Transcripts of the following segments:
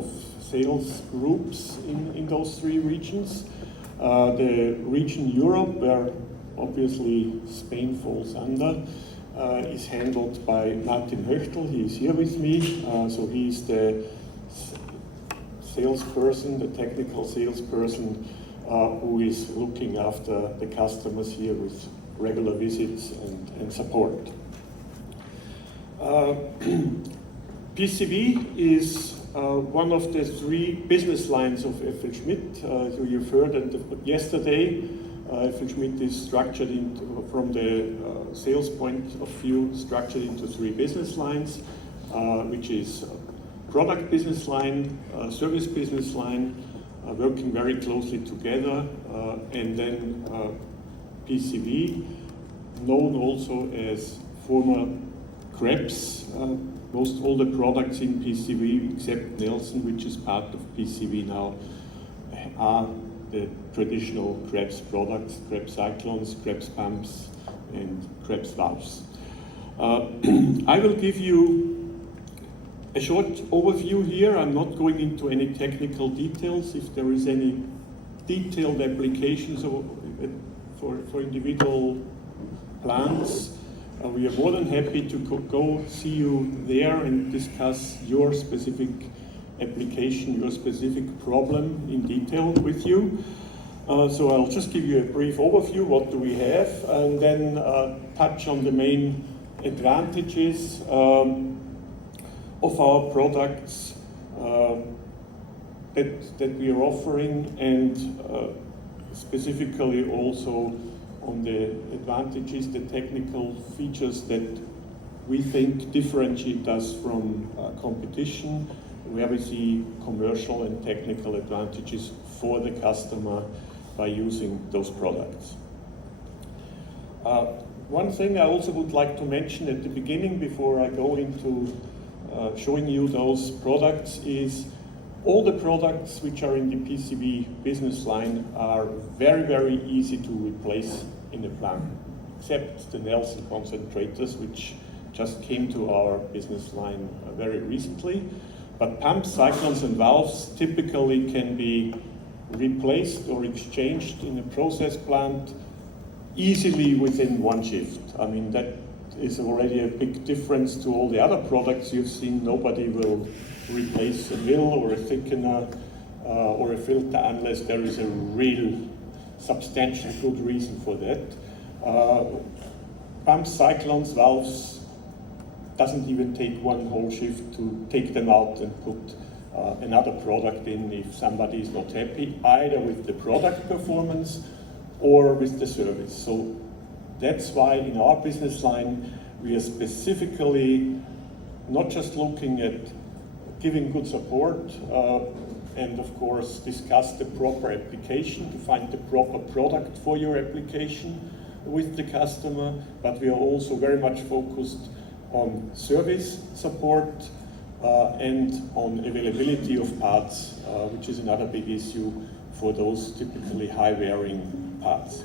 of sales groups in those three regions. The region Europe, where obviously Spain falls under, is handled by Martin Höchtel. He is here with me, so he is the salesperson, the technical salesperson who is looking after the customers here with regular visits and support. PCV is one of the three business lines of FL Schmidt. So you've heard yesterday, FL Schmidt is structured from the sales point of view, structured into three business lines, which is product business line, service business line, working very closely together, and then PCV, known also as former Krebs. Most all the products in PCV, except Nelson, which is part of PCV now, are the traditional Krebs products, Krebs cyclones, Krebs pumps, and Krebs valves. I will give you a short overview here. I'm not going into any technical details. If there is any detailed applications for individual plants, we are more than happy to go see you there and discuss your specific application, your specific problem in detail with you. So I'll just give you a brief overview, what do we have, and then touch on the main advantages of our products that we are offering, and specifically also on the advantages, the technical features that we think differentiate us from competition, where we see commercial and technical advantages for the customer by using those products. One thing I also would like to mention at the beginning before I go into showing you those products is all the products which are in the PCV business line are very, very easy to replace in a plant, except the Nelson concentrators, which just came to our business line very recently. But pumps, cyclones, and valves typically can be replaced or exchanged in a process plant easily within one shift. I mean, that is already a big difference to all the other products you've seen. Nobody will replace a mill or a thickener or a filter unless there is a real substantial good reason for that. Pumps, cyclones, valves, doesn't even take one whole shift to take them out and put another product in if somebody is not happy, either with the product performance or with the service. So that's why in our business line, we are specifically not just looking at giving good support and of course discuss the proper application to find the proper product for your application with the customer, but we are also very much focused on service support and on availability of parts, which is another big issue for those typically high varying parts.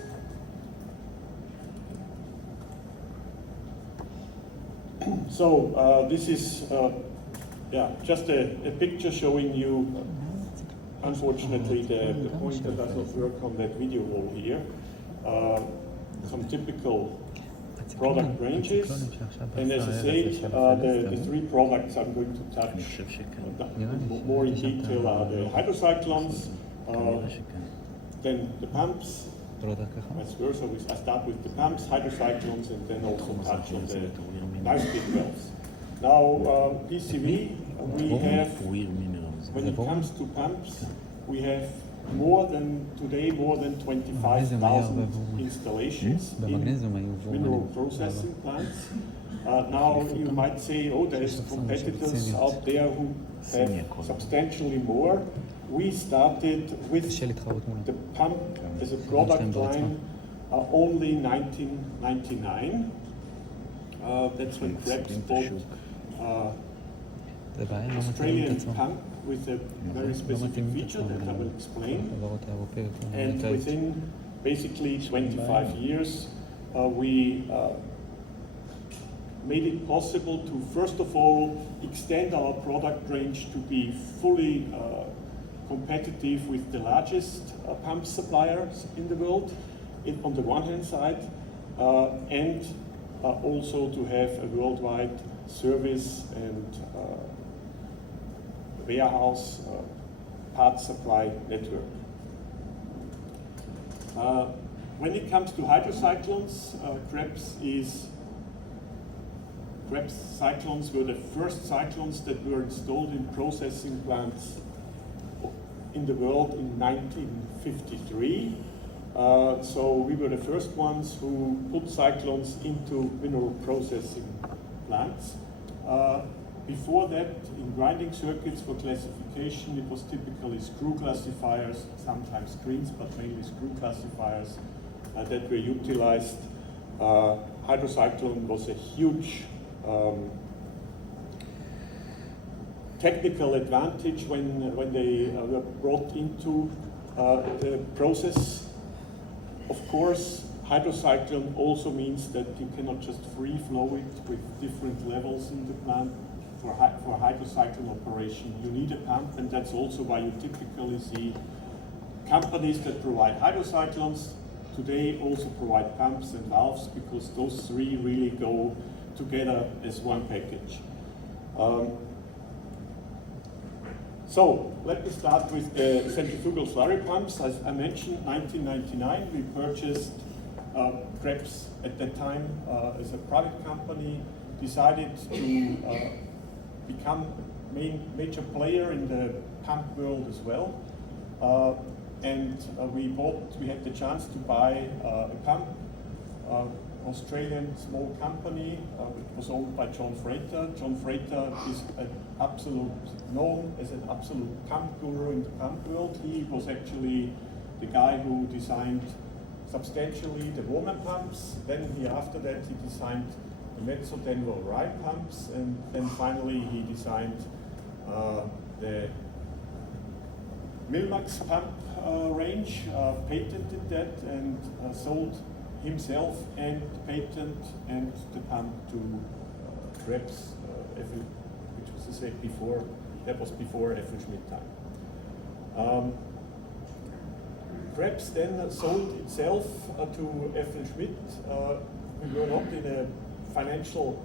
So this is just a picture showing you, unfortunately the pointer does not work on that video roll here, some typical product ranges, and as I said, the three products I'm going to touch more in detail are the hydrocyclones, then the pumps, vice versa. I start with the pumps, hydrocyclones, and then also touch on the nice big valves. Now PCV, we have, when it comes to pumps, we have more than 25,000 installations in mineral processing plants. Now you might say, oh, there's competitors out there who have substantially more. We started with the pump as a product line only 1999. That's when Krebs bought Australian pump with a very specific feature that I will explain. And within basically 25 years, we made it possible to, first of all, extend our product range to be fully competitive with the largest pump suppliers in the world, on the one hand side, and also to have a worldwide service and warehouse parts supply network. When it comes to hydrocyclones, Krebs cyclones were the first cyclones that were installed in processing plants in the world in 1953. So we were the first ones who put cyclones into mineral processing plants. Before that, in grinding circuits for classification, it was typically screw classifiers, sometimes screens, but mainly screw classifiers that were utilized. Hydrocyclone was a huge technical advantage when they were brought into the process. Of course, hydrocyclone also means that you cannot just free flow it with different levels in the plant. For hydrocyclone operation, you need a pump, and that's also why you typically see companies that provide hydrocyclones today also provide pumps and valves, because those three really go together as one package. So let me start with the centrifugal slurry pumps. As I mentioned, 1999 we purchased Krebs at that time as a private company, decided to become major player in the pump world as well. We had the chance to buy a pump, Australian small company. It was owned by John Frater. John Frater is known as an absolute pump guru in the pump world. He was actually the guy who designed substantially the Woman pumps. Then after that he designed the Mezzo Denver Rye pumps, and then finally he designed the Milmax pump range, patented that, and sold himself and the patent and the pump to Krebs, which was, as I said before, that was before FLSmidth time. Krebs then sold itself to FLSmidth. We were not in a financial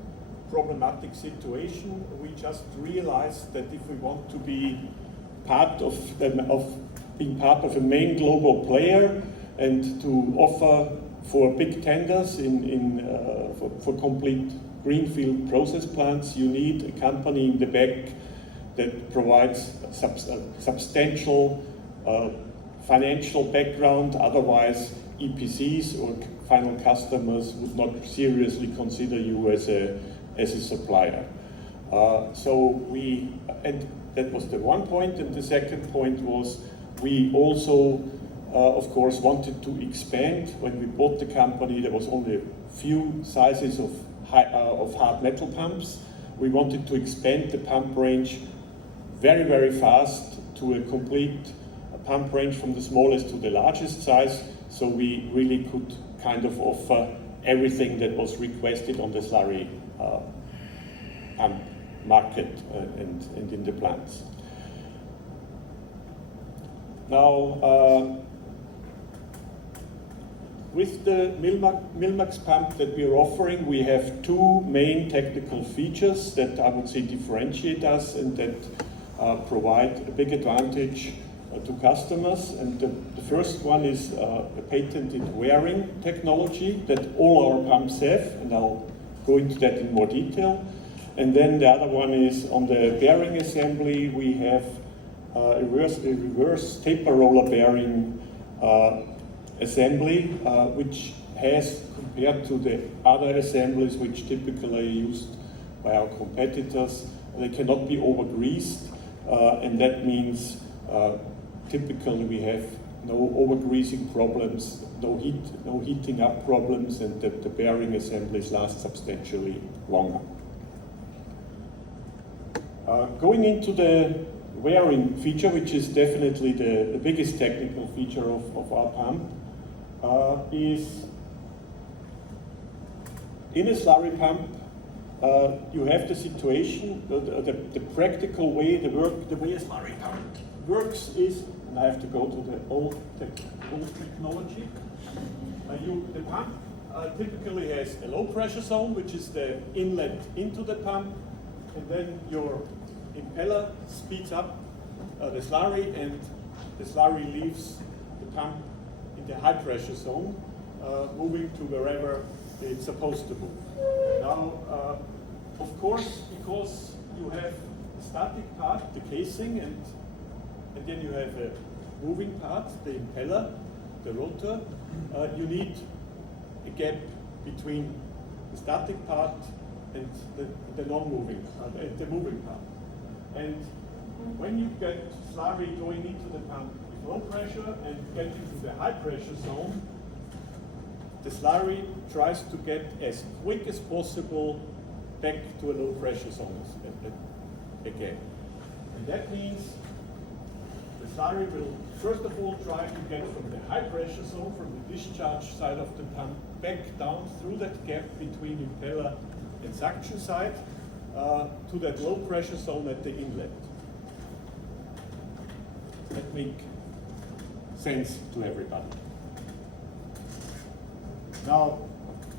problematic situation. We just realized that if we want to be part of being part of a main global player and to offer for big tenders for complete greenfield process plants, you need a company in the back that provides substantial financial background. Otherwise, EPCs or final customers would not seriously consider you as a supplier. And that was the one point, and the second point was we also, of course, wanted to expand. When we bought the company, there was only a few sizes of hard metal pumps. We wanted to expand the pump range very, very fast to a complete pump range from the smallest to the largest size, so we really could kind of offer everything that was requested on the slurry pump market and in the plants. Now, with the Milmax pump that we are offering, we have two main technical features that I would say differentiate us and that provide a big advantage to customers. And the first one is a patented wearing technology that all our pumps have, and I'll go into that in more detail. And then the other one is on the bearing assembly. We have a reverse taper roller bearing assembly, which has, compared to the other assemblies which typically are used by our competitors, they cannot be over-greased, and that means typically we have no over-greasing problems, no heating up problems, and that the bearing assemblies last substantially longer. Going into the wearing feature, which is definitely the biggest technical feature of our pump, is in a slurry pump, you have the situation, the practical way, the way a slurry pump works is, and I have to go to the old technology. The pump typically has a low pressure zone, which is the inlet into the pump, and then your impeller speeds up the slurry, and the slurry leaves the pump in the high pressure zone, moving to wherever it's supposed to move. Now, of course, because you have a static part, the casing, and then you have a moving part, the impeller, the rotor, you need a gap between the static part and the non-moving part, the moving part. And when you get slurry going into the pump with low pressure and getting to the high pressure zone, the slurry tries to get as quick as possible back to a low pressure zone again. And that means the slurry will first of all try to get from the high pressure zone, from the discharge side of the pump, back down through that gap between impeller and suction side to that low pressure zone at the inlet. That makes sense to everybody. Now,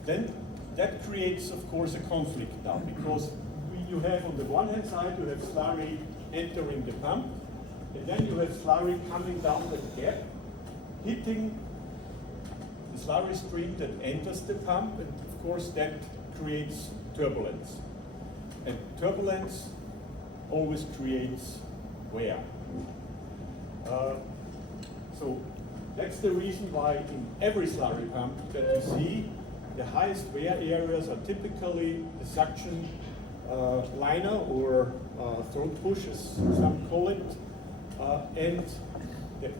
then that creates, of course, a conflict now, because you have on the one hand side, you have slurry entering the pump, and then you have slurry coming down the gap, hitting the slurry stream that enters the pump, and of course that creates turbulence. And turbulence always creates wear. So that's the reason why in every slurry pump that you see, the highest wear areas are typically the suction liner or throat push, as some call it, and the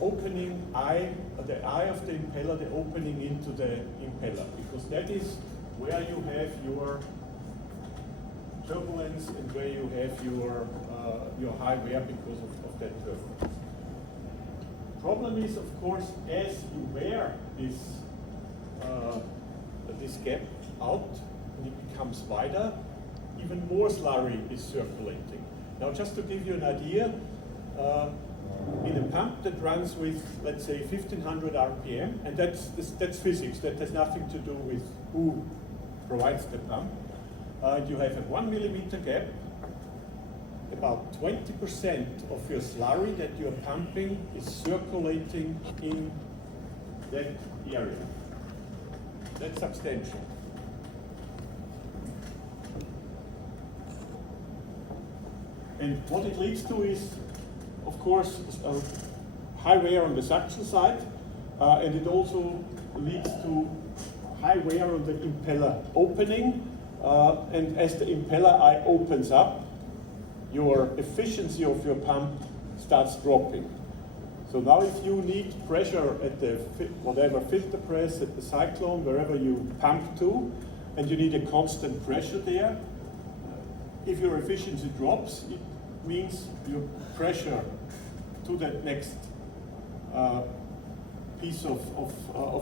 opening eye, the eye of the impeller, the opening into the impeller, because that is where you have your turbulence and where you have your high wear because of that turbulence. Problem is, of course, as you wear this gap out and it becomes wider, even more slurry is circulating. Now, just to give you an idea, in a pump that runs with, let's say, 1500 RPM, and that's physics, that has nothing to do with who provides the pump, you have a 1 millimeter gap. About 20% of your slurry that you're pumping is circulating in that area. That's substantial. And what it leads to is, of course, high wear on the suction side, and it also leads to high wear on the impeller opening, and as the impeller eye opens up, your efficiency of your pump starts dropping. So now if you need pressure at the whatever filter press, at the cyclone, wherever you pump to, and you need a constant pressure there, if your efficiency drops, it means your pressure to that next piece of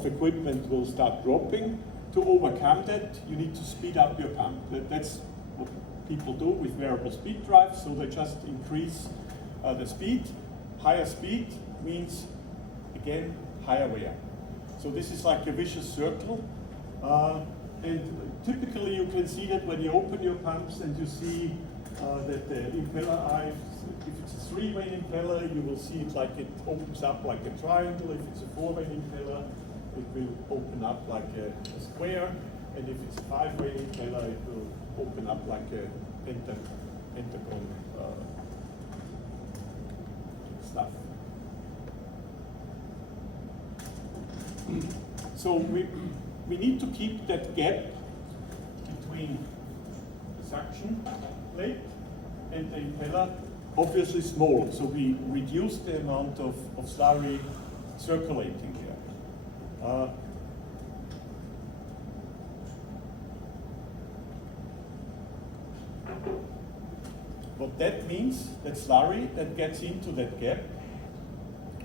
equipment will start dropping. To overcome that, you need to speed up your pump. That's what people do with variable speed drives, so they just increase the speed. Higher speed means, again, higher wear. So this is like a vicious circle. And typically you can see that when you open your pumps and you see that the impeller eye, if it's a 3-way impeller, you will see it like it opens up like a triangle. If it's a 4-way impeller, it will open up like a square. And if it's a 5-way impeller, it will open up like a pentagon stuff. So we need to keep that gap between the suction plate and the impeller obviously small. So we reduce the amount of slurry circulating there. What that means, that slurry that gets into that gap,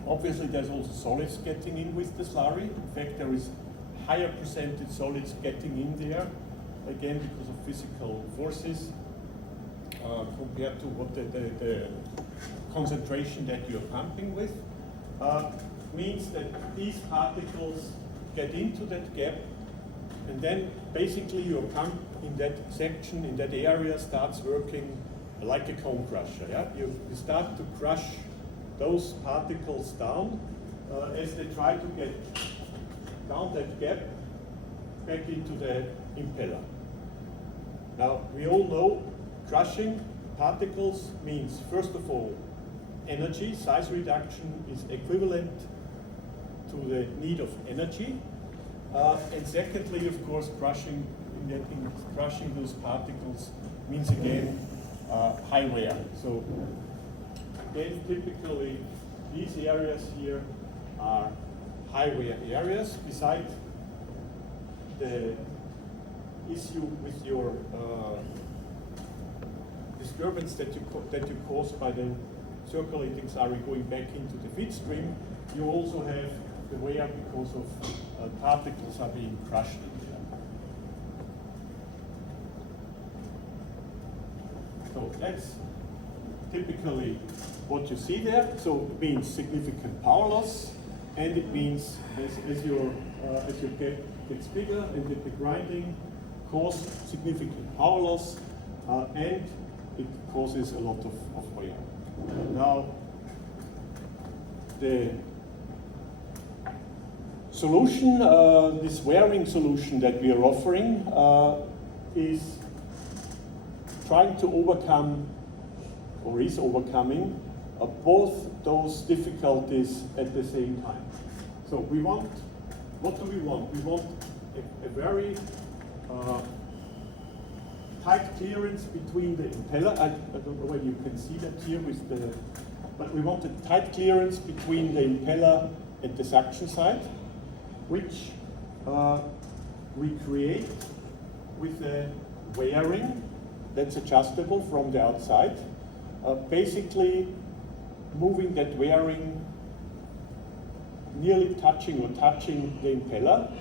obviously there's also solids getting in with the slurry. In fact, there is higher percentage solids getting in there again because of physical forces, compared to what the concentration that you're pumping with, means that these particles get into that gap, and then basically your pump in that section, in that area, starts working like a cone crusher. Yeah? You start to crush those particles down as they try to get down that gap back into the impeller. Now, we all know crushing particles means, first of all, energy. Size reduction is equivalent to the need of energy. And secondly, of course, crushing those particles means again high wear. So again, typically these areas here are high wear areas. Besides the issue with your disturbance that you cause by the circulating slurry going back into the feed stream, you also have the wear because of particles are being crushed in there. So that's typically what you see there. So it means significant power loss, and it means as your gap gets bigger and the grinding causes significant power loss, and it causes a lot of wear. Now, the solution, this wearing solution that we are offering, is trying to overcome, or is overcoming, both those difficulties at the same time. So we want, what do we want? We want a very tight clearance between the impeller. I don't know whether you can see that here with the, but we want a tight clearance between the impeller and the suction side, which we create with a wearing that's adjustable from the outside, basically moving that wearing nearly touching the impeller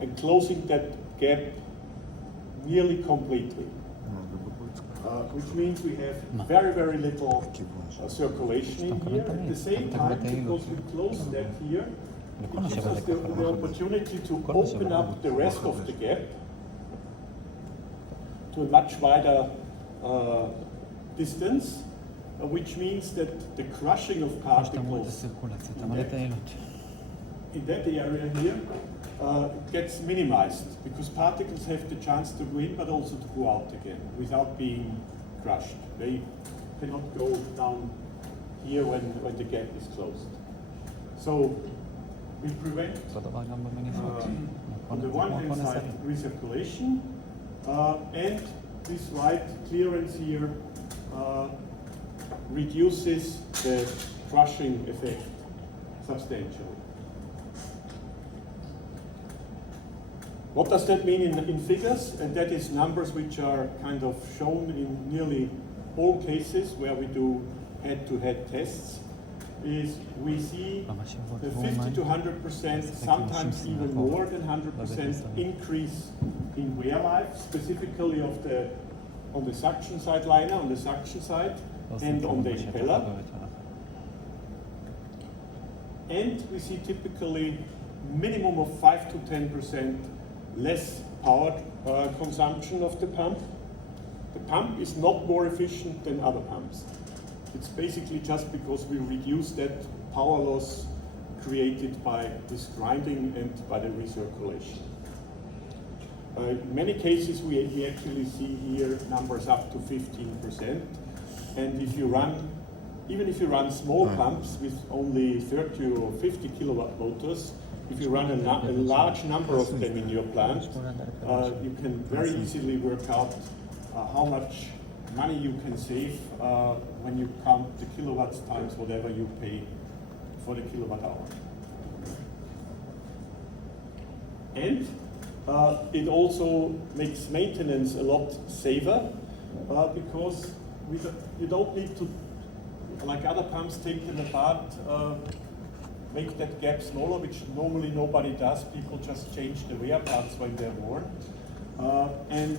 and closing that gap nearly completely, which means we have very, very little circulation in here. At the same time, because we close that here, it gives us the opportunity to open up the rest of the gap to a much wider distance, which means that the crushing of particles in that area here gets minimized, because particles have the chance to go in but also to go out again without being crushed. They cannot go down here when the gap is closed. So we prevent on the one hand side recirculation, and this wide clearance here reduces the crushing effect substantially. What does that mean in figures? And that is numbers which are kind of shown in nearly all cases where we do head-to-head tests. Is we see the 50 to 100%, sometimes even more than 100% increase in wear life, specifically on the suction side liner, on the suction side, and on the impeller. And we see typically minimum of 5 to 10% less power consumption of the pump. The pump is not more efficient than other pumps. It's basically just because we reduce that power loss created by this grinding and by the recirculation. In many cases, we actually see here numbers up to 15%. And if you run, even if you run small pumps with only 30 or 50 kilowatt motors, if you run a large number of them in your plant, you can very easily work out how much money you can save when you count the kilowatts times whatever you pay for the kilowatt hour. And it also makes maintenance a lot safer because you don't need to, like other pumps, take them apart, make that gap smaller, which normally nobody does. People just change the wear parts when they're worn. And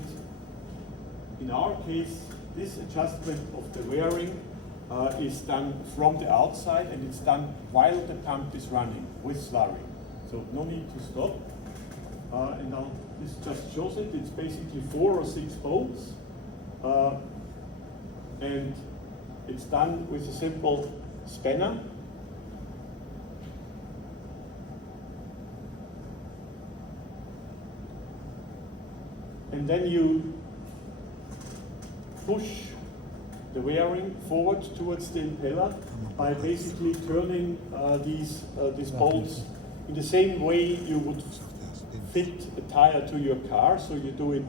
in our case, this adjustment of the wearing is done from the outside, and it's done while the pump is running with slurry. So no need to stop. And now this just shows it. It's basically 4 or 6 bolts. And it's done with a simple spanner. And then you push the wearing forward towards the impeller by basically turning these bolts in the same way you would fit a tire to your car. So you do it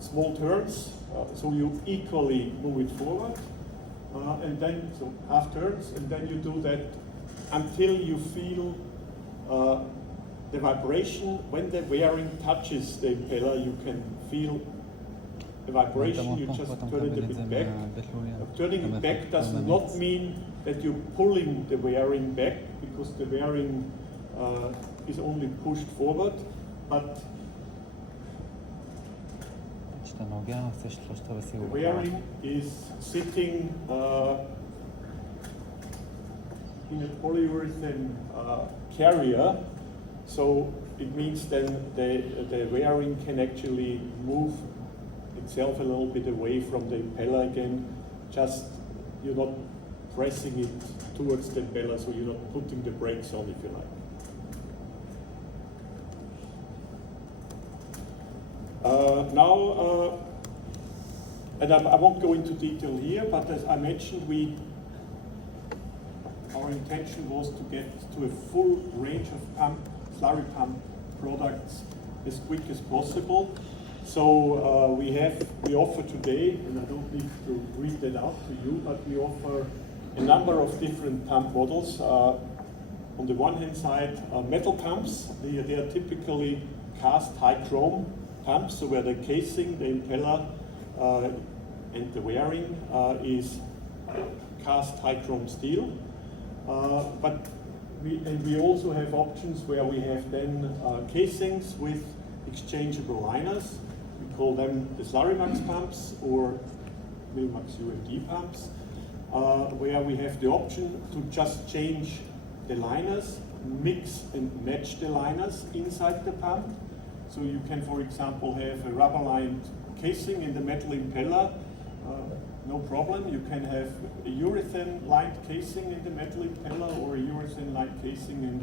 small turns, so you equally move it forward, and then so half turns, and then you do that until you feel the vibration. When the wearing touches the impeller, you can feel the vibration. You just turn it a bit back. Turning it back does not mean that you're pulling the wearing back, because the wearing is only pushed forward, but the wearing is sitting in a polyurethane carrier, so it means then the wearing can actually move itself a little bit away from the impeller again. Just you're not pressing it towards the impeller, so you're not putting the brakes on, if you like. And I won't go into detail here, but as I mentioned, our intention was to get to a full range of slurry pump products as quick as possible. So we offer today, and I don't need to read that out to you, but we offer a number of different pump models. On the one hand side, metal pumps. They are typically cast high chrome pumps, so where the casing, the impeller, and the wearing is cast high chrome steel. But we also have options where we have then casings with exchangeable liners. We call them the Slurrymax pumps or Milmax UMD pumps, where we have the option to just change the liners, mix and match the liners inside the pump. So you can, for example, have a rubber-lined casing in the metal impeller, no problem. You can have a urethane-lined casing in the metal impeller or a urethane-lined casing in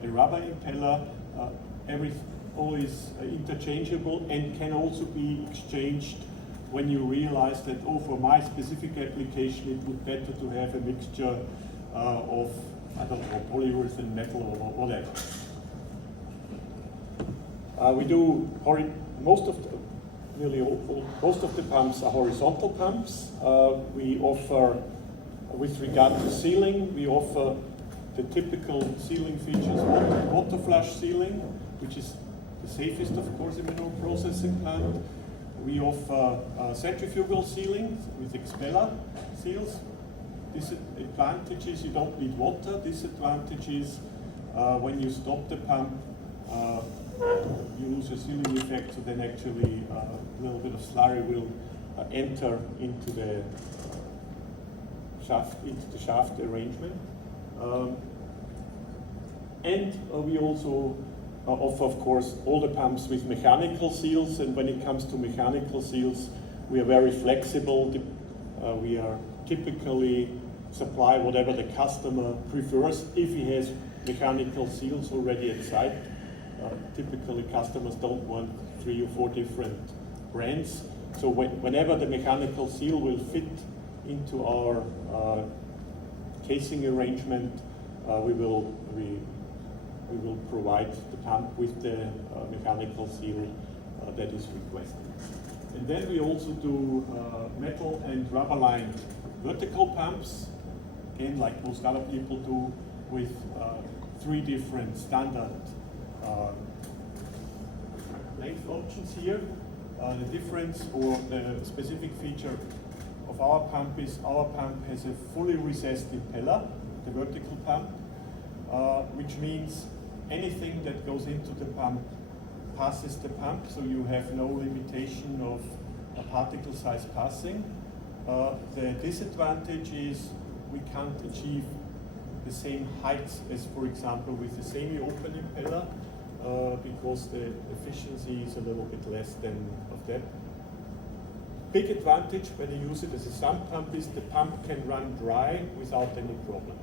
the rubber impeller. All is interchangeable and can also be exchanged when you realize that, oh, for my specific application, it would be better to have a mixture of, I don't know, polyurethane, metal, or whatever. We do most of the pumps are horizontal pumps. We offer, with regard to sealing, we offer the typical sealing features: water flush sealing, which is the safest, of course, in mineral processing plant. We offer centrifugal sealing with expeller seals. Disadvantage is you don't need water. Disadvantage is when you stop the pump, you lose your sealing effect, so then actually a little bit of slurry will enter into the shaft arrangement. And we also offer, of course, all the pumps with mechanical seals, and when it comes to mechanical seals, we are very flexible. We are typically supply whatever the customer prefers if he has mechanical seals already at site. Typically customers don't want 3 or 4 different brands. So whenever the mechanical seal will fit into our casing arrangement, we will provide the pump with the mechanical seal that is requested. And then we also do metal and rubber-lined vertical pumps, again, like most other people do, with 3 different standard length options here. The difference or the specific feature of our pump is our pump has a fully recessed impeller, the vertical pump, which means anything that goes into the pump passes the pump, so you have no limitation of a particle size passing. The disadvantage is we can't achieve the same heights as, for example, with the semi-open impeller, because the efficiency is a little bit less than of that. Big advantage when you use it as a sump pump is the pump can run dry without any problem.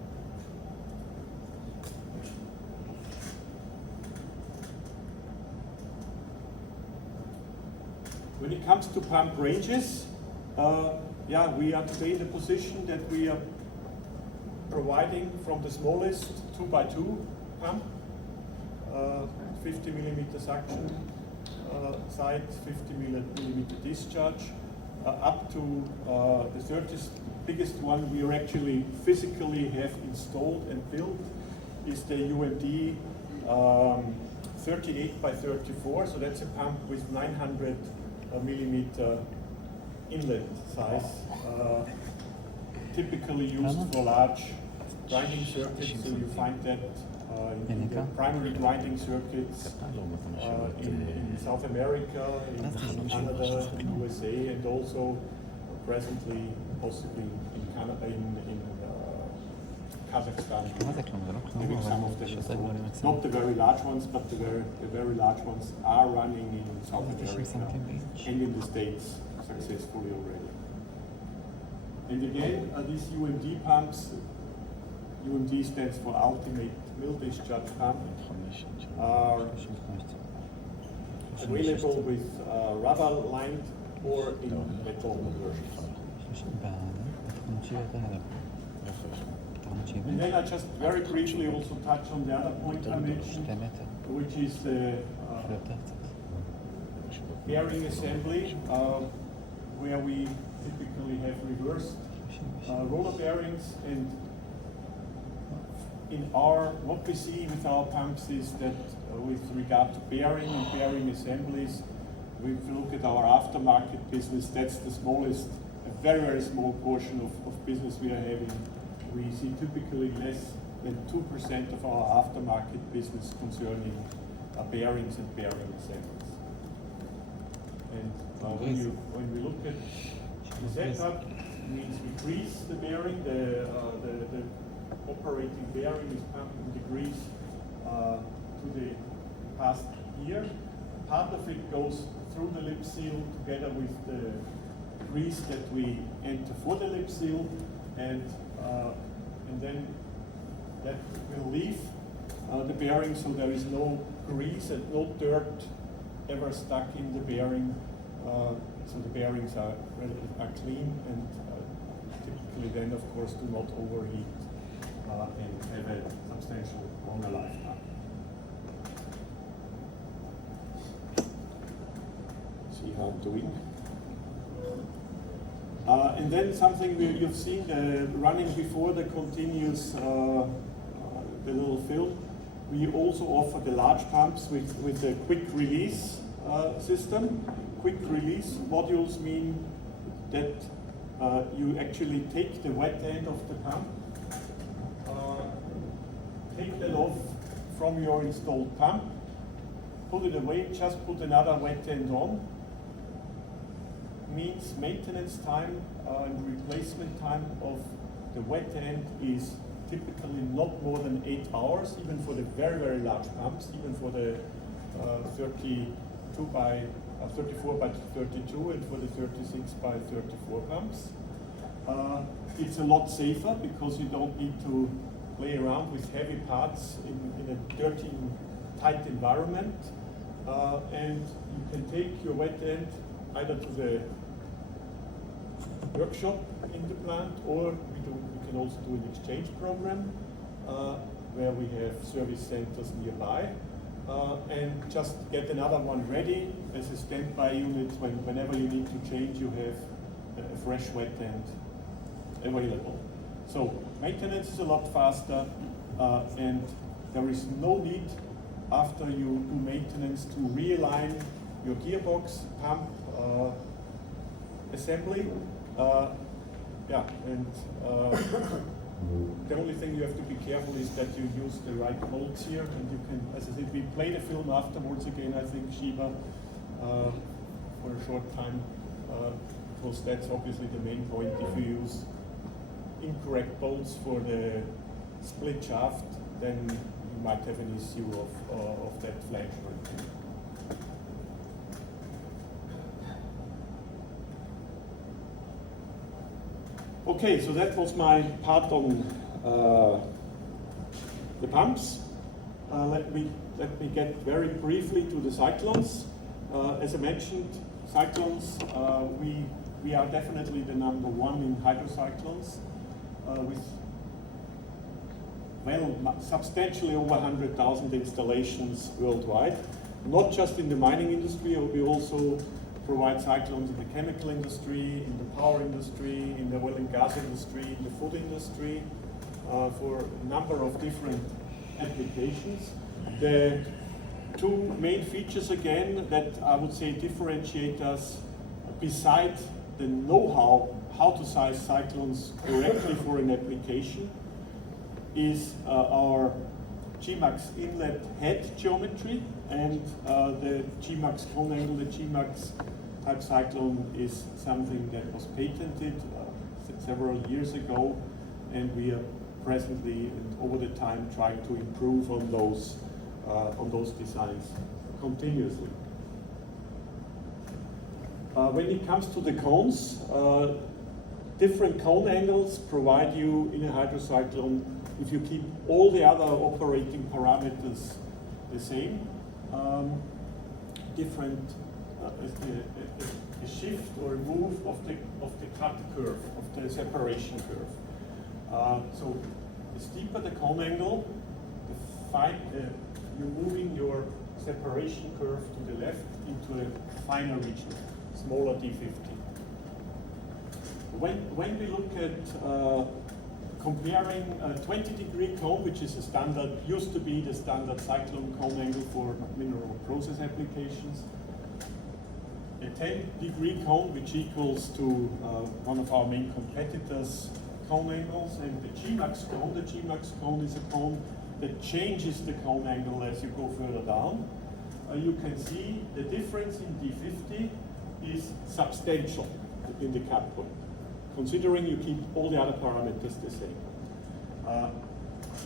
When it comes to pump ranges, we are today in the position that we are providing from the smallest 2x2 pump, 50 millimeter suction side, 50 millimeter discharge, up to the 30th biggest one we actually physically have installed and built is the UMD 38 by 34, so that's a pump with 900 millimeter inlet size, typically used for large grinding circuits, so you find that in the primary grinding circuits in South America, in Canada, in USA, and also presently possibly in Canada, in Kazakhstan. Maybe some of them as well. Not the very large ones, but the very large ones are running in South America and in the States successfully already. And again, these UMD pumps, UMD stands for Ultimate Mill Discharge Pump, are available with rubber-lined or in metal versions. And then I just very briefly also touch on the other point I mentioned, which is the bearing assembly, where we typically have reversed roller bearings, and what we see with our pumps is that with regard to bearing and bearing assemblies, if you look at our aftermarket business, that's the smallest, a very, very small portion of business we are having. We see typically less than 2% of our aftermarket business concerning bearings and bearing assemblies. And when we look at the setup, it means we grease the bearing, the operating bearing is pumping the grease to the past gear. Part of it goes through the lip seal together with the grease that we enter for the lip seal, and then that will leave the bearing, so there is no grease and no dirt ever stuck in the bearing, so the bearings are clean and typically then of course do not overheat and have a substantial longer lifetime. See how I'm doing. And then something you've seen running before the continuous, the little film. We also offer the large pumps with a quick release system. Quick release modules mean that you actually take the wet end of the pump, take that off from your installed pump, put it away, just put another wet end on. Means maintenance time and replacement time of the wet end is typically not more than 8 hours, even for the very, very large pumps, even for the 34 by 32 and for the 36 by 34 pumps. It's a lot safer because you don't need to play around with heavy parts in a dirty, tight environment, and you can take your wet end either to the workshop in the plant, or we can also do an exchange program where we have service centers nearby, and just get another one ready as a standby unit. Whenever you need to change, you have a fresh wet end available. So maintenance is a lot faster, and there is no need after you do maintenance to realign your gearbox, pump, assembly. The only thing you have to be careful is that you use the right bolts here, and you can, as I said, we play the film afterwards again, I think, Shiba, for a short time, because that's obviously the main point. If you use incorrect bolts for the split shaft, then you might have an issue of that flange working. Okay, so that was my part on the pumps. Let me get very briefly to the cyclones. As I mentioned, cyclones, we are definitely the number one in hydrocyclones, with substantially over 100,000 installations worldwide. Not just in the mining industry, we also provide cyclones in the chemical industry, in the power industry, in the oil and gas industry, in the food industry, for a number of different applications. The two main features again that I would say differentiate us, besides the know-how how to size cyclones correctly for an application, is our Gmax inlet head geometry and the Gmax cone angle. The Gmax type cyclone is something that was patented several years ago, and we are presently and over the time trying to improve on those designs continuously. When it comes to the cones, different cone angles provide you in a hydrocyclone, if you keep all the other operating parameters the same, different a shift or a move of the cut curve, of the separation curve. So the steeper the cone angle, you're moving your separation curve to the left into a finer region, smaller D50. When we look at comparing a 20-degree cone, which is a standard, used to be the standard cyclone cone angle for mineral process applications, a 10-degree cone, which equals to one of our main competitors' cone angles, and the Gmax cone. The Gmax cone is a cone that changes the cone angle as you go further down. You can see the difference in D50 is substantial in the cut point, considering you keep all the other parameters the same.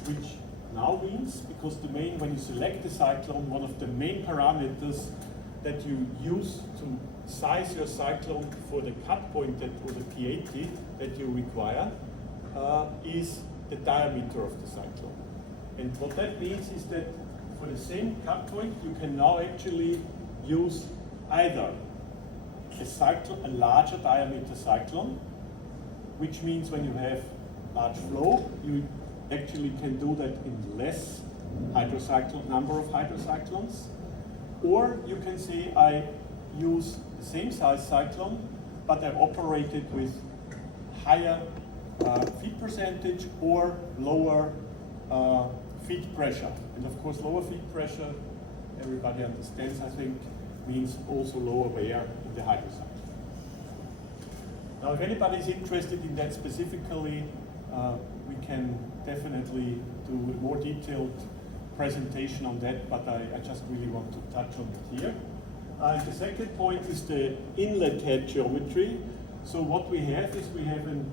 Which now means, because when you select the cyclone, one of the main parameters that you use to size your cyclone for the cut point or the P80 that you require is the diameter of the cyclone. And what that means is that for the same cut point, you can now actually use either a larger diameter cyclone, which means when you have large flow, you actually can do that in less number of hydrocyclones. Or you can say I use the same size cyclone, but I operate it with higher feed percentage or lower feed pressure. And of course, lower feed pressure, everybody understands, I think, means also lower wear in the hydrocyclone. Now, if anybody is interested in that specifically, we can definitely do a more detailed presentation on that, but I just really want to touch on it here. The second point is the inlet head geometry. So what we have is we have an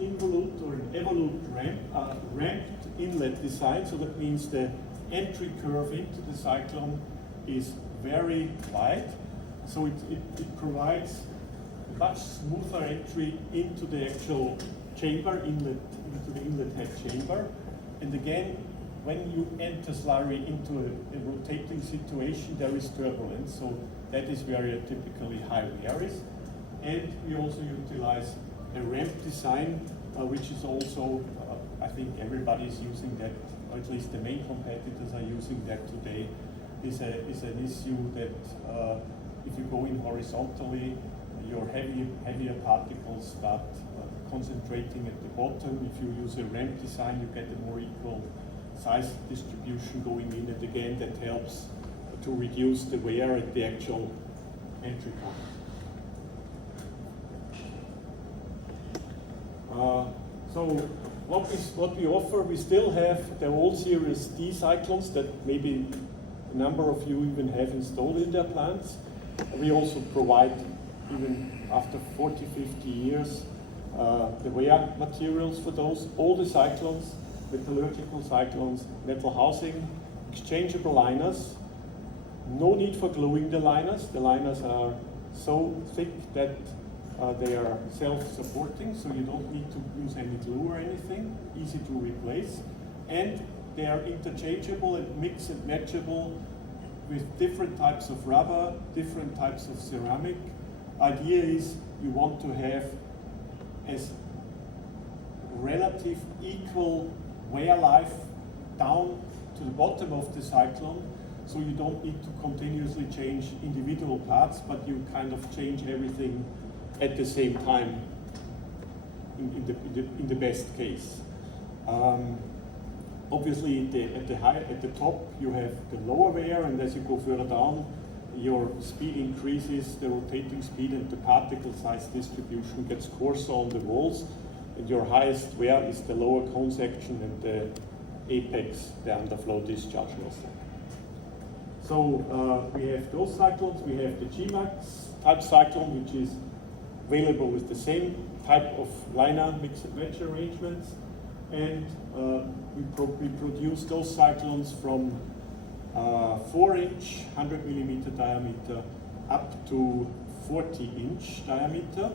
involute or an evolute ramped inlet design. So that means the entry curve into the cyclone is very wide. So it provides a much smoother entry into the actual chamber, into the inlet head chamber. And again, when you enter slurry into a rotating situation, there is turbulence. So that is where your typically high wear is. And we also utilize a ramp design, which is also, I think everybody is using that, or at least the main competitors are using that today, is an issue that if you go in horizontally, your heavier particles start concentrating at the bottom. If you use a ramp design, you get a more equal size distribution going in, and again, that helps to reduce the wear at the actual entry point. So what we offer, we still have the old Series D cyclones that maybe a number of you even have installed in their plants. We also provide, even after 40, 50 years, the wear materials for those. All the cyclones, metallurgical cyclones, metal housing, exchangeable liners. No need for gluing the liners. The liners are so thick that they are self-supporting, so you don't need to use any glue or anything. Easy to replace. And they are interchangeable and mix and matchable with different types of rubber, different types of ceramic. Idea is you want to have as relative equal wear life down to the bottom of the cyclone, so you don't need to continuously change individual parts, but you kind of change everything at the same time in the best case. Obviously at the top you have the lower wear, and as you go further down your speed increases, the rotating speed and the particle size distribution gets coarser on the walls, and your highest wear is the lower cone section and the apex, the underflow discharge loss. So we have those cyclones. We have the G-Max type cyclone, which is available with the same type of liner mix and match arrangements, and we produce those cyclones from 4-inch, 100mm diameter up to 40-inch diameter.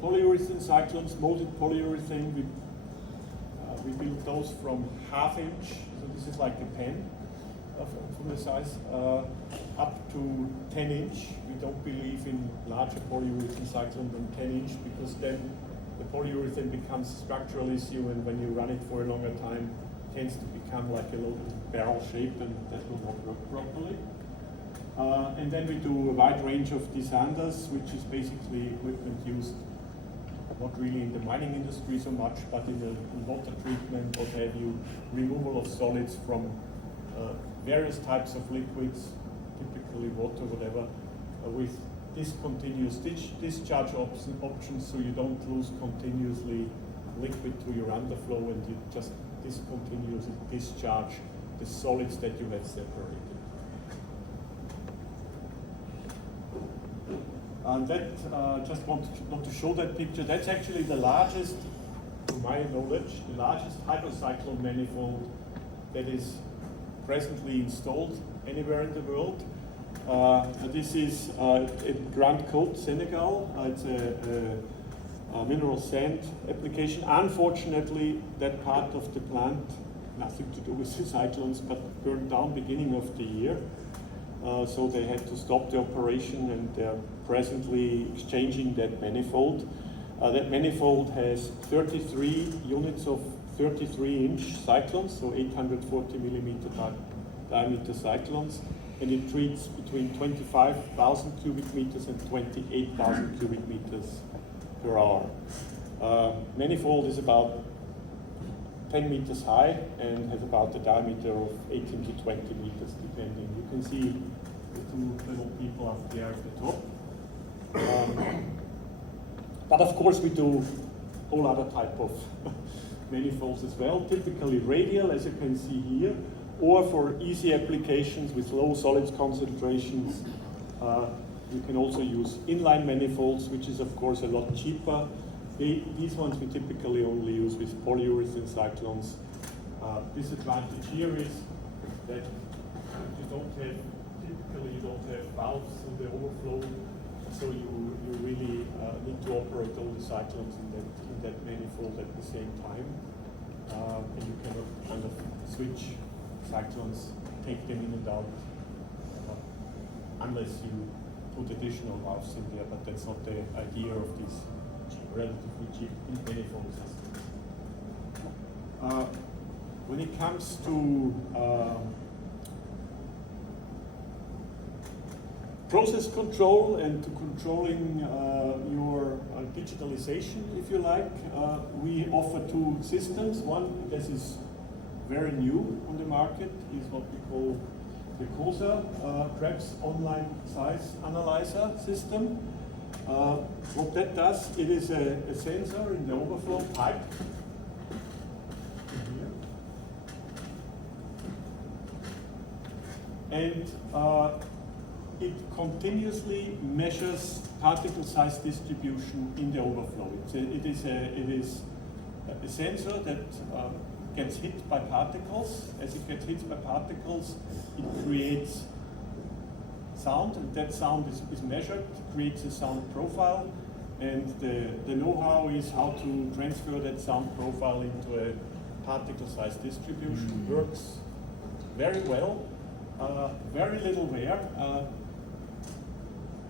Polyurethane cyclones, molded polyurethane, we build those from 1/2 inch, so this is like a pen from the size, up to 10-inch. We don't believe in larger polyurethane cyclone than 10-inch, because then the polyurethane becomes a structural issue, and when you run it for a longer time, it tends to become like a little barrel shape, and that will not work properly. And then we do a wide range of desanders, which is basically equipment used not really in the mining industry so much, but in water treatment, what have you, removal of solids from various types of liquids, typically water, whatever, with discontinuous discharge options, so you don't lose continuously liquid to your underflow, and you just discontinuously discharge the solids that you have separated. And that, just want to show that picture. That's actually the largest, to my knowledge, the largest hydrocyclone manifold that is presently installed anywhere in the world. This is in Grand Côte, Senegal. It's a mineral sand application. Unfortunately, that part of the plant, nothing to do with the cyclones, but burned down beginning of the year. So they had to stop the operation, and they're presently exchanging that manifold. That manifold has 33 units of 33-inch cyclones, so 840mm diameter cyclones, and it treats between 25,000 cubic meters and 28,000 cubic meters per hour. Manifold is about 10 meters high and has about a diameter of 18 to 20 meters, depending. You can see the two little people up there at the top. But of course we do all other type of manifolds as well, typically radial, as you can see here, or for easy applications with low solids concentrations, you can also use inline manifolds, which is of course a lot cheaper. These ones we typically only use with polyurethane cyclones. Disadvantage here is that you don't have valves in the overflow, so you really need to operate all the cyclones in that manifold at the same time, and you cannot kind of switch cyclones, take them in and out, unless you put additional valves in there, but that's not the idea of these relatively cheap manifold systems. When it comes to process control and to controlling your digitalization, if you like, we offer two systems. One, this is very new on the market, is what we call the COSA, Krebs Online Size Analyzer system. What that does, it is a sensor in the overflow pipe. And it continuously measures particle size distribution in the overflow. It is a sensor that gets hit by particles. As it gets hit by particles, it creates sound, and that sound is measured, creates a sound profile, and the know-how is how to transfer that sound profile into a particle size distribution. Works very well, very little wear.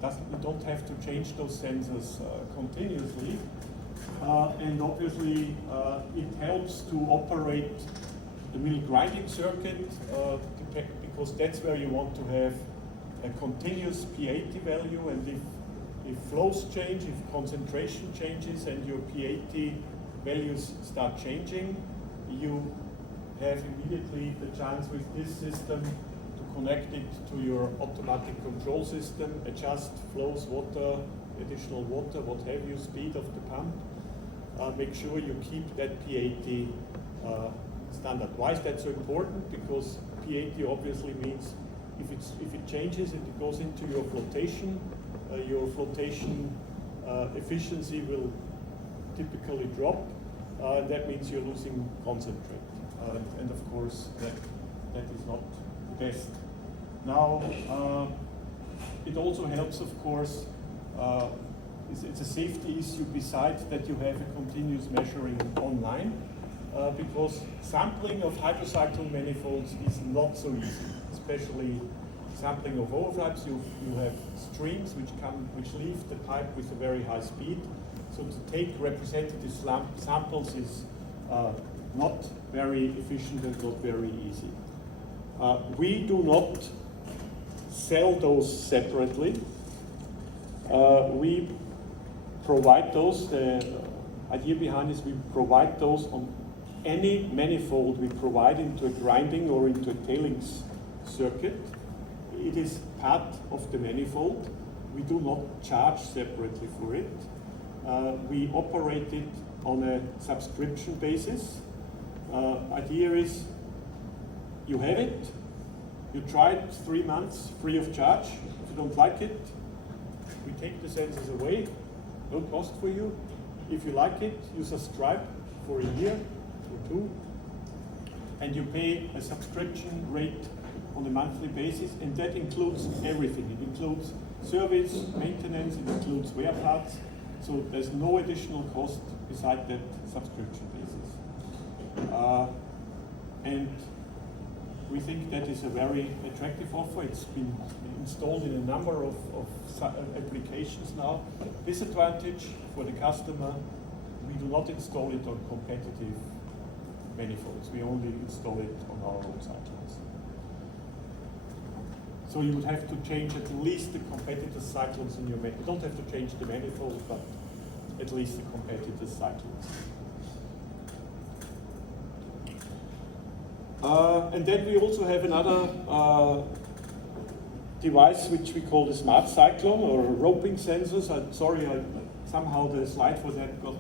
You don't have to change those sensors continuously, and obviously it helps to operate the mill grinding circuit because that's where you want to have a continuous P80 value, and if flows change, if concentration changes and your P80 values start changing, you have immediately the chance with this system to connect it to your automatic control system, adjust flows, water, additional water, what have you, speed of the pump. Make sure you keep that P80 standard. Why is that so important? Because P80 obviously means if it changes and it goes into your flotation efficiency will typically drop. That means you're losing concentrate. And of course, that is not the best. Now, it also helps, of course, it's a safety issue besides that you have a continuous measuring online, because sampling of hydrocyclone manifolds is not so easy, especially sampling of overflaps. You have streams which leave the pipe with a very high speed. So to take representative samples is not very efficient and not very easy. We do not sell those separately. We provide those. The idea behind is we provide those on any manifold we provide into a grinding or into a tailings circuit. It is part of the manifold. We do not charge separately for it. We operate it on a subscription basis. Idea is you have it, you try it 3 months free of charge. If you don't like it, we take the sensors away, no cost for you. If you like it, you subscribe for a year or 2, and you pay a subscription rate on a monthly basis, and that includes everything. It includes service, maintenance, it includes wear parts, so there's no additional cost beside that subscription basis. And we think that is a very attractive offer. It's been installed in a number of applications now. Disadvantage for the customer, we do not install it on competitive manifolds. We only install it on our own cyclones. So you would have to change at least the competitor cyclones in your manifold. You don't have to change the manifold, but at least the competitor cyclones. And then we also have another device which we call the smart cyclone or roping sensors. I'm sorry, somehow the slide for that got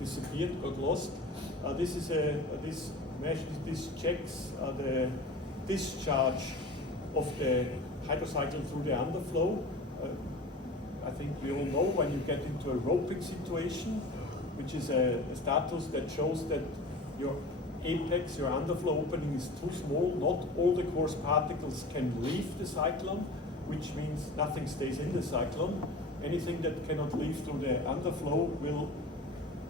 disappeared, got lost. This checks the discharge of the hydrocyclone through the underflow. I think we all know when you get into a roping situation, which is a status that shows that your apex, your underflow opening is too small. Not all the coarse particles can leave the cyclone, which means nothing stays in the cyclone. Anything that cannot leave through the underflow will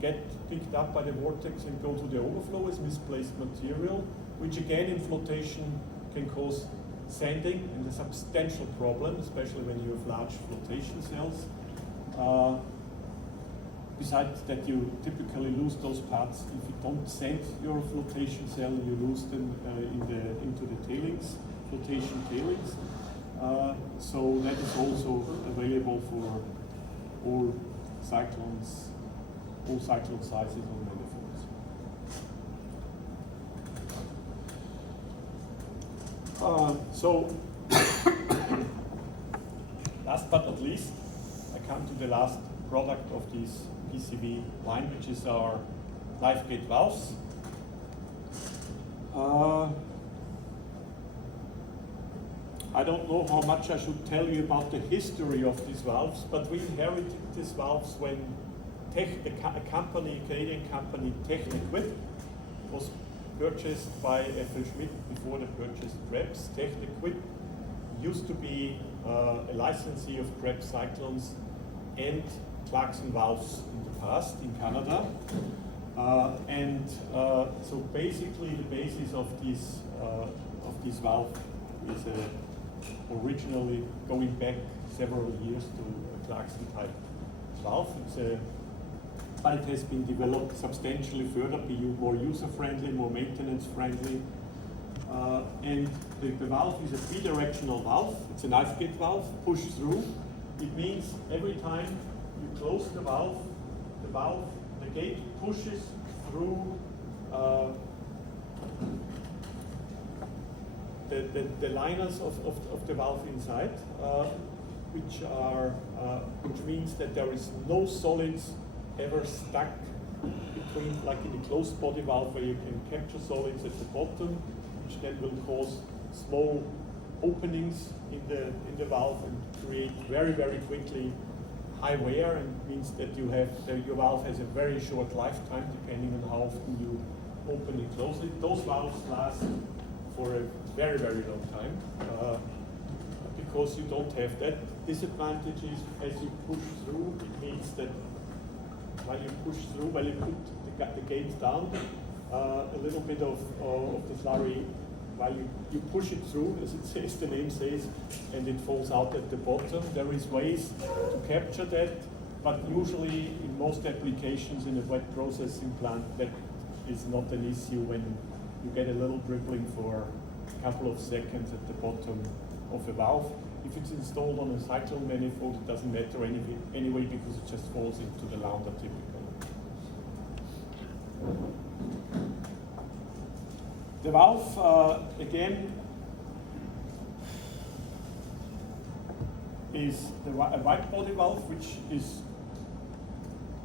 get picked up by the vortex and go to the overflow as misplaced material, which again in flotation can cause sanding and a substantial problem, especially when you have large flotation cells. Besides that, you typically lose those parts if you don't sand your flotation cell, you lose them into the tailings, flotation tailings. So that is also available for all cyclone sizes on manifolds. So last but not least, I come to the last product of this PCV line, which is our live gate valves. I don't know how much I should tell you about the history of these valves, but we inherited these valves when a Canadian company, Techniquip, was purchased by FLSmidth before they purchased Krebs. Techniquip used to be a licensee of Krebs cyclones and Clarkson valves in the past in Canada. So basically the basis of this valve is originally going back several years to a Clarkson type valve. But it has been developed substantially further, being more user-friendly, more maintenance-friendly. And the valve is a bidirectional valve. It's a knife gate valve, push through. It means every time you close the gate pushes through the liners of the valve inside, which means that there is no solids ever stuck between, like in a closed body valve where you can capture solids at the bottom, which then will cause small openings in the valve and create very, very quickly high wear, and means that your valve has a very short lifetime depending on how often you open and close it. Those valves last for a very, very long time because you don't have that. Disadvantage is as you push through, it means that while you put the gate down, a little bit of the slurry, while you push it through, as it says, the name says, and it falls out at the bottom. There is ways to capture that, but usually in most applications in a wet processing plant, that is not an issue when you get a little dribbling for a couple of seconds at the bottom of a valve. If it's installed on a cyclone manifold, it doesn't matter anyway because it just falls into the launder typically. The valve, again, is a wide body valve, which is,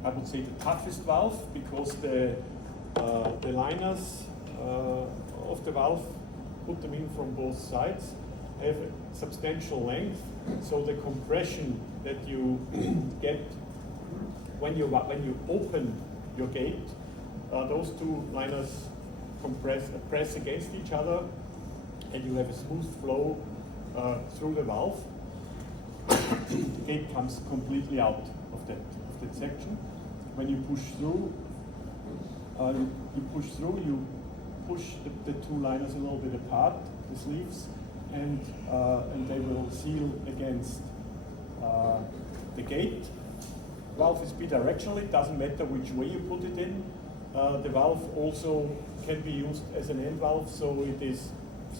I would say, the toughest valve because the liners of the valve, put them in from both sides, have substantial length, so the compression that you get when you open your gate, those two liners press against each other, and you have a smooth flow through the valve. The gate comes completely out of that section. When you push through, you push the two liners a little bit apart, the sleeves, and they will seal against the gate. Valve is bidirectional, it doesn't matter which way you put it in. The valve also can be used as an end valve, so it is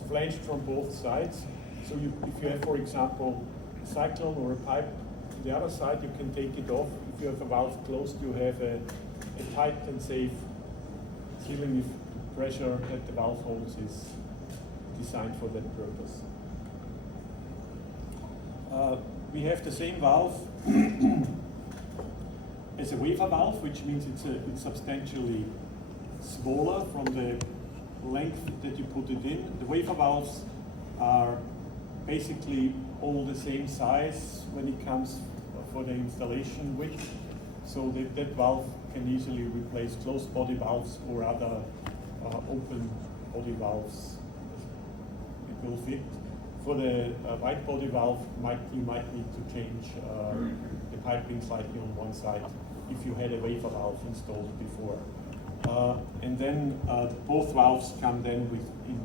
flanged from both sides. So if you have, for example, a cyclone or a pipe on the other side, you can take it off. If you have a valve closed, you have a tight and safe sealing. If pressure that the valve holds is designed for that purpose. We have the same valve as a wafer valve, which means it's substantially smaller from the length that you put it in. The wafer valves are basically all the same size when it comes for the installation width, so that valve can easily replace closed body valves or other open body valves. It will fit. For the wide body valve, you might need to change the piping slightly on one side if you had a wafer valve installed before. And then both valves come then in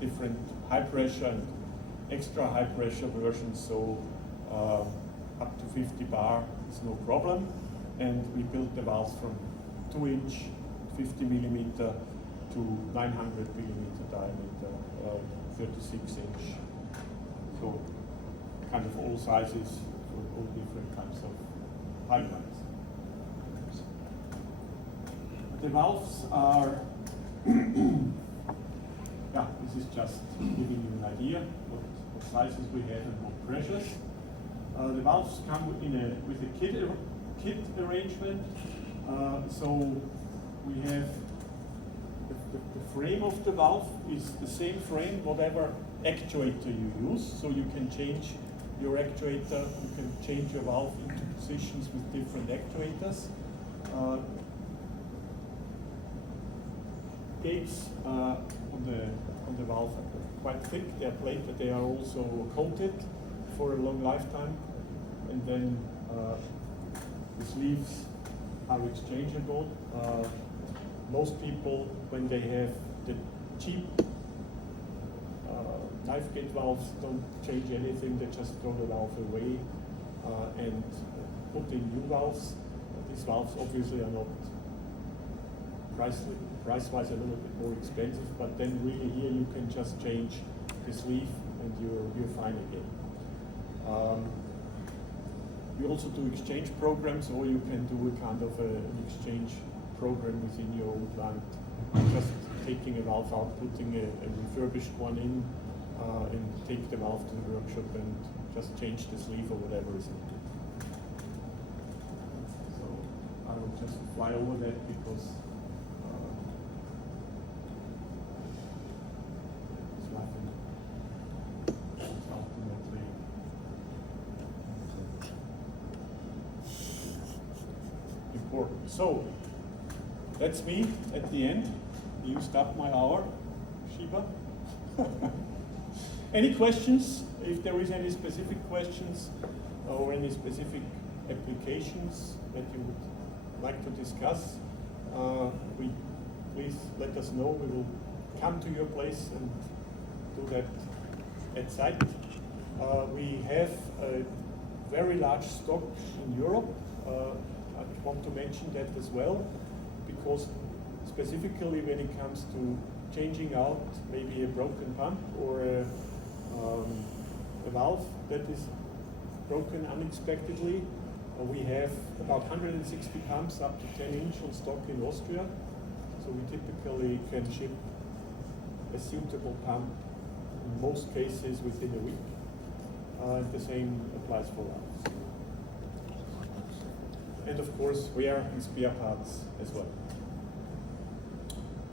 different high pressure and extra high pressure versions, so up to 50 bar is no problem. And we built the valves from 2-inch, 50 millimeter to 900 millimeter diameter, 36-inch. So kind of all sizes for all different types of pipelines. The valves are, this is just giving you an idea what sizes we have and what pressures. The valves come with a kit arrangement. So we have the frame of the valve is the same frame, whatever actuator you use. So you can change your actuator, you can change your valve into positions with different actuators. Gates on the valve are quite thick. They're plated. They are also coated for a long lifetime. And then the sleeves are exchangeable. Most people, when they have the cheap knife gate valves, don't change anything. They just throw the valve away and put in new valves. These valves obviously are not price-wise a little bit more expensive, but then really here you can just change the sleeve and you're fine again. You also do exchange programs, or you can do a kind of an exchange program within your own plant, just taking a valve out, putting a refurbished one in, and take the valve to the workshop and just change the sleeve or whatever is needed. So I will just fly over that because it's nothing. It's ultimately important. So that's me at the end. Used up my hour, Shiba. Any questions? If there is any specific questions or any specific applications that you would like to discuss, please let us know. We will come to your place and do that at site. We have a very large stock in Europe. I want to mention that as well, because specifically when it comes to changing out maybe a broken pump or a valve that is broken unexpectedly, we have about 160 pumps up to 10 inch on stock in Austria. So we typically can ship a suitable pump in most cases within a week. The same applies for valves. And of course, wear and spare parts as well.